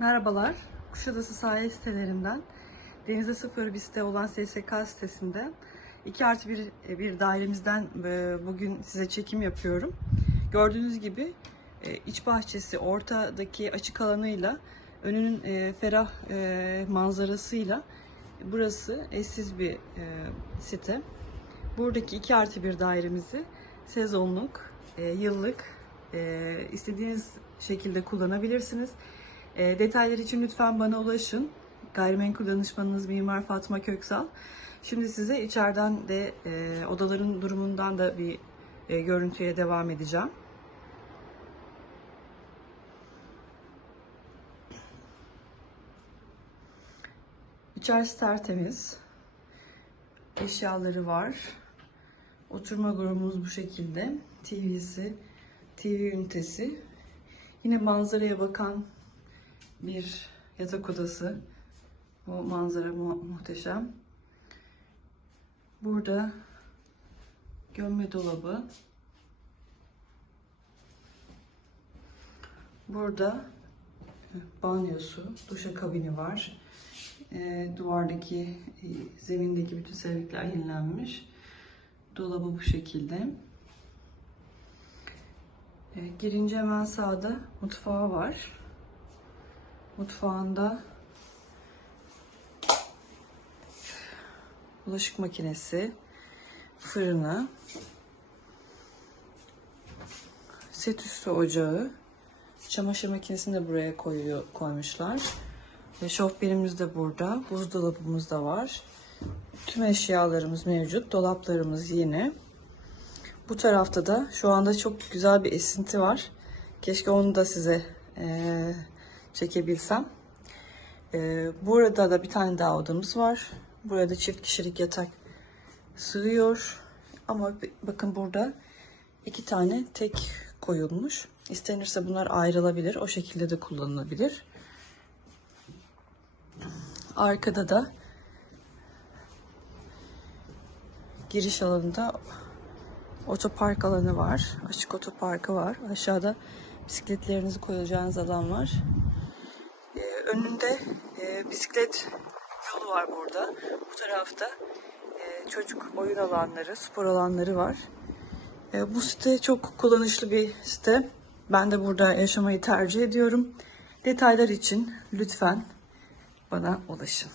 Merhabalar. Kuşadası sahil sitelerinden Denize Sıfır bir site olan SSK sitesinde 2 artı bir, bir dairemizden e, bugün size çekim yapıyorum. Gördüğünüz gibi e, iç bahçesi ortadaki açık alanıyla önünün e, ferah manzarasıyla burası eşsiz bir site. Buradaki 2 artı bir dairemizi sezonluk, yıllık istediğiniz şekilde kullanabilirsiniz. E, detaylar için lütfen bana ulaşın. Gayrimenkul danışmanınız Mimar Fatma Köksal. Şimdi size içeriden de e, odaların durumundan da bir e, görüntüye devam edeceğim. İçerisi tertemiz. Eşyaları var. Oturma grubumuz bu şekilde. TV'si, TV ünitesi. Yine manzaraya bakan bir yatak odası. Bu manzara mu- muhteşem. Burada gömme dolabı. Burada banyosu, duşakabini var. Ee, duvardaki, e, zemindeki bütün seramikler yenilenmiş. Dolabı bu şekilde. Ee, girince hemen sağda mutfağı var. Mutfağında bulaşık makinesi, fırını, set üstü ocağı, çamaşır makinesini de buraya koyuyor, koymuşlar. Ve şofberimiz de burada, buzdolabımız da var. Tüm eşyalarımız mevcut, dolaplarımız yine. Bu tarafta da şu anda çok güzel bir esinti var. Keşke onu da size eee, çekebilsem. Eee, burada da bir tane daha odamız var. Buraya da çift kişilik yatak sığıyor. Ama bakın burada iki tane tek koyulmuş. İstenirse bunlar ayrılabilir. O şekilde de kullanılabilir. Arkada da giriş alanında otopark alanı var. Açık otoparkı var. Aşağıda bisikletlerinizi koyacağınız alan var. Önünde e, bisiklet yolu var burada. Bu tarafta e, çocuk oyun alanları, spor alanları var. E, bu site çok kullanışlı bir site. Ben de burada yaşamayı tercih ediyorum. Detaylar için lütfen bana ulaşın.